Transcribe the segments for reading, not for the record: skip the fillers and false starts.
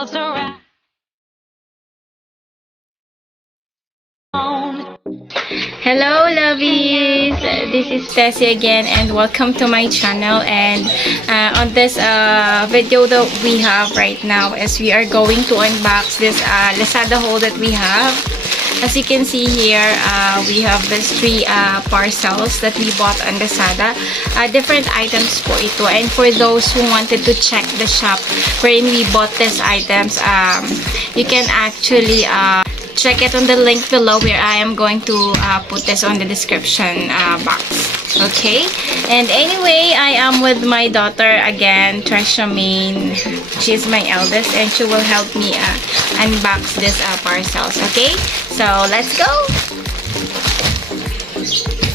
else around. Hello lovies, this is Tessie again and welcome to my channel. And on this video that we have right now is we are going to unbox this Lazada haul that we have. As you can see here, we have these 3 parcels that we bought on Lazada. Different items po ito. And for those who wanted to check the shop wherein we bought these items, you can actually check it on the link below, where I am going to put this on the description box. Okay? And anyway, I am with my daughter again, Treshamaine. She's my eldest and she will help me unbox this parcels. Okay? So, let's go!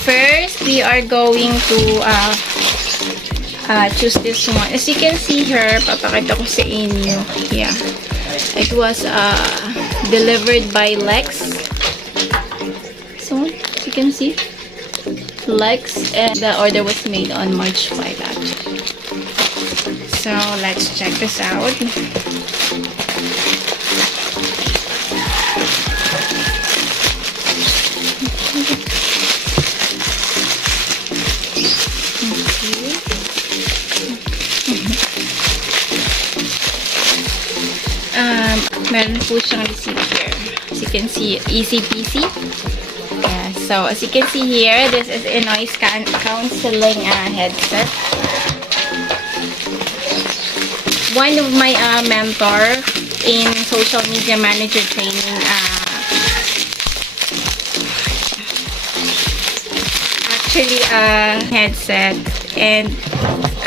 First, we are going to choose this one. As you can see here, papakita ko sa inyo. Yeah. It was delivered by Lex. So, as you can see, Lex, and the order was made on March 5 actually. So, let's check this out. Meron po siyang receipt here. As you can see, easy peasy. Yeah, so as you can see here, this is a noise counseling headset. One of my mentor in social media manager training actually headset, and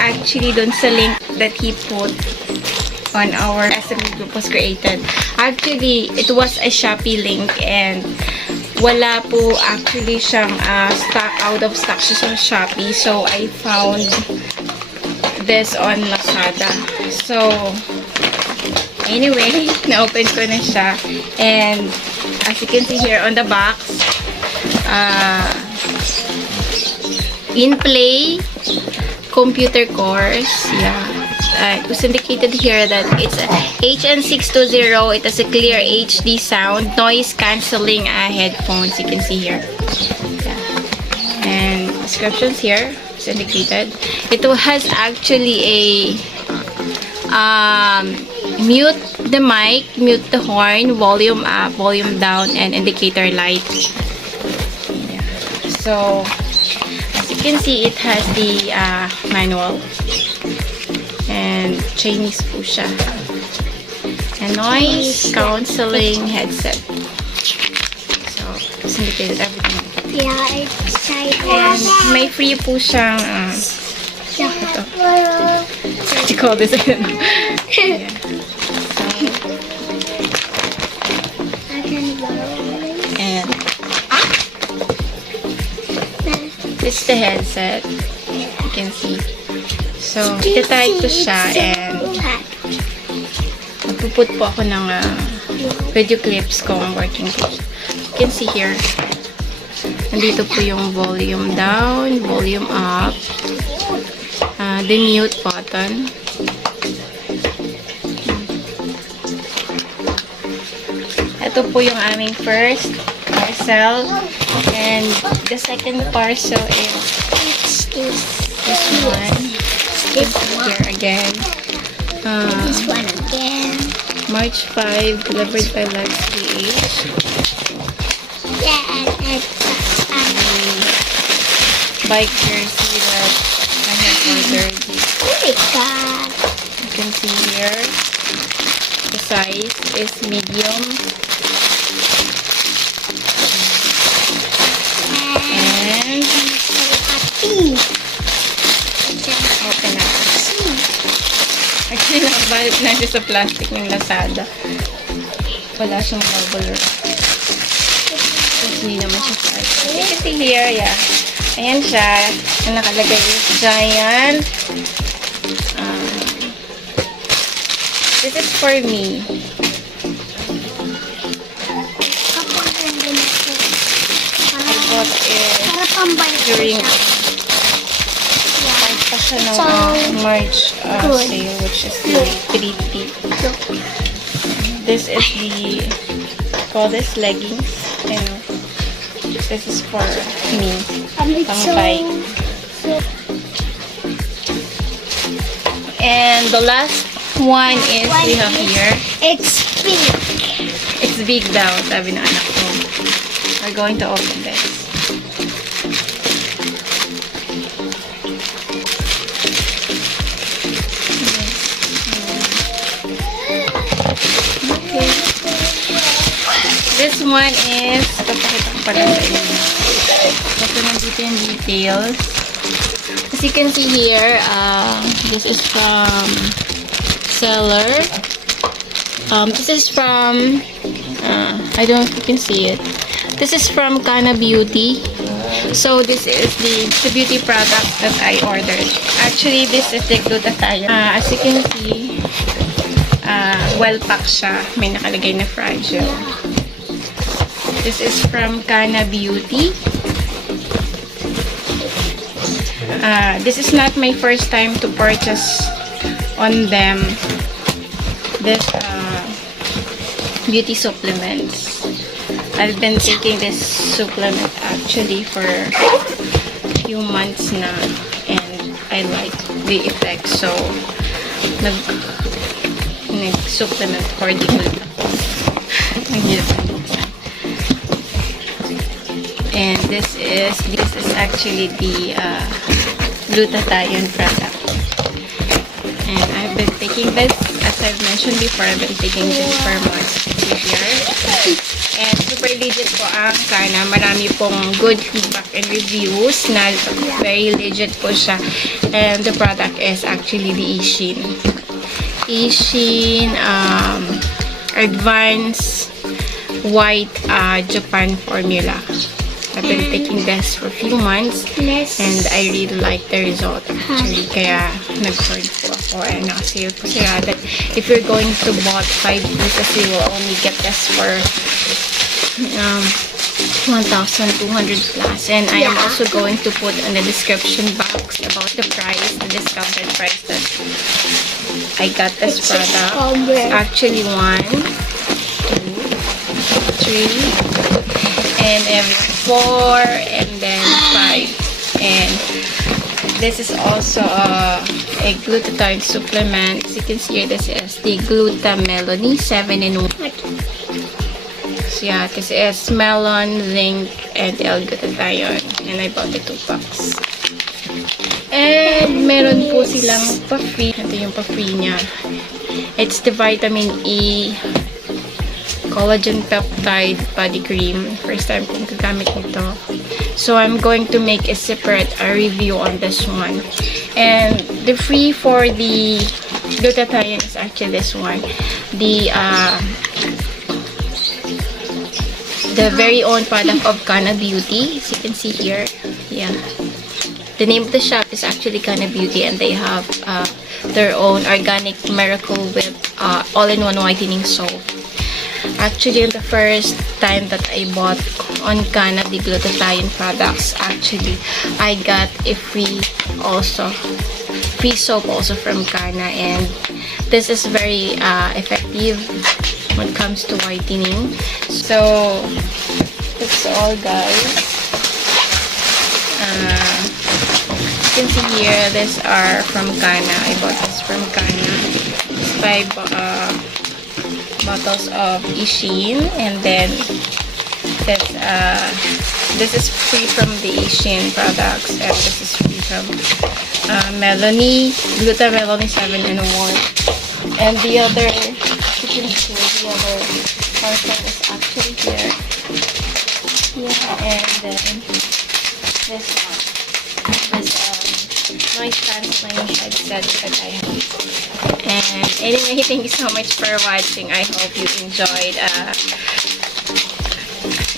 actually dun sa link that he put on our SME group was created. Actually, it was a Shopee link and wala po actually siyang stock, out of stock siya sa Shopee. So, I found this on Lazada. So, anyway, na-open ko na siya. And, as you can see here on the box, Inplay computer course. Yeah. It was indicated here that it's a HN620. It has a clear HD sound, noise cancelling headphones. You can see here. Yeah. And descriptions here is indicated. It has actually a mute the mic, mute the horn, volume up, volume down, and indicator light. Yeah. So, as you can see, it has the manual. And Chinese po siya. A noise counseling headset. So, it's indicated everything. Yeah, it's Chinese. And may free po siyang ito. What do you call this? I don't know. Yeah. And this is the headset. You can see. So, itatype ko siya and magpuput po ako ng video clips ko ang working ko. You can see here. Nandito po yung volume down, volume up, the mute button. Ito po yung aming first parcel. And the second parcel is this one. Here again. This one again. March 5, delivered by Lex PH. Yeah, and Bike jersey that I have ordered. oh my god. You can see here. The size is medium. And Happy. open up. Actually, nakabalot na siya sa plastic ng Lazada. Wala siyang bubble wrap. Hindi naman siya size. You can see here, yeah. Ayan siya. Ang nakalagay is giant. This is for me. I bought it during siya ng March sale, which is 3P. This is the, call this leggings. You know, this is for me. It's so, Pang-bike. And the last one is we have here. It's big. It's big daw, sabi ng anak ko. We're going to open this. Okay. This one is, ito pakita ko pala sa inyo. Ito nandito yung details. As you can see here, this is from seller. This is from, I don't know if you can see it. This is from Kana Beauty. So this is the beauty product that I ordered. Actually, this is the glutathione. As you can see, well packed siya. May nakalagay na fragile. This is from Kana Beauty. This is not my first time to purchase on them this beauty supplements. I've been taking this supplement actually for a few months na, and I like the effect, so nag-supplement accordingly. And this is actually the glutathione product. And I've been taking this, as I've mentioned before, I've been taking this for months here. And super legit po ang Kana. Marami pong good feedback and reviews na very legit po siya. And the product is actually the ishin. Ishin Advanced White Japan Formula. I've been taking this for a few months and I really like the result actually. Kaya nag-order po ako and nakasale po sila that if you're going to bought 5 pieces, you will only get this for 1,200 plus. And I am also going to put in the description box about the price, the discounted price that I got this product. It's actually 1, 2, 3, and every 4, and then 5. And this is also a glutathione supplement. As you can see here, this is the MELONY 7-in-1. So yeah, this is melon, zinc, and L-glutathione. And I bought the 2 packs. And meron po silang pa-free. Ito yung pa-free niya. It's the vitamin E collagen peptide body cream. First time kong gagamit nito. So I'm going to make a separate review on this one. And the free for the glutathione is actually this one. The very own product of Kana Beauty. As you can see here. Yeah. The name of the shop is actually Kana Beauty, and they have their own organic Miracle Whip all-in-one whitening soap. Actually, the first time that I bought on Kana the glutathione products, actually, I got a free soap also from Kana, and this is very effective when it comes to whitening. So that's all, guys. You can see here, these are from Kana. I bought this from Kana. It's 5 bottles of ishin, and then this is free from the ishin products, and this is free from MELONY, MELONY 7-in-1. And the other, you can see the other parcel is actually here. Yeah, and then this one. Noise cancelling headset that I have. And anyway, thank you so much for watching. I hope you enjoyed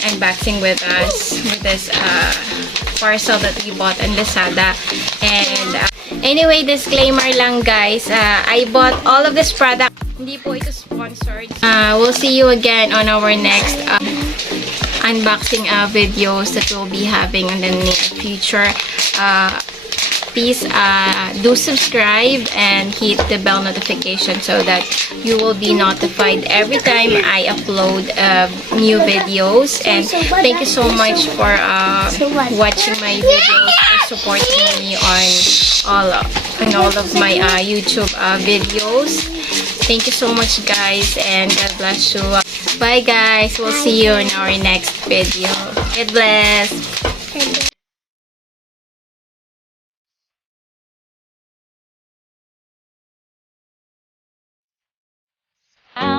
unboxing with us with this parcel that we bought on Lazada. And anyway, disclaimer lang, guys. I bought all of this product. Hindi po ito sponsored. We'll see you again on our next unboxing videos that we'll be having in the near future. please do subscribe and hit the bell notification so that you will be notified every time I upload new videos. And thank you so much for watching my videos, for supporting me on all of my YouTube videos. Thank you so much, guys, and God bless you. Bye, guys. We'll see you in our next video. God bless.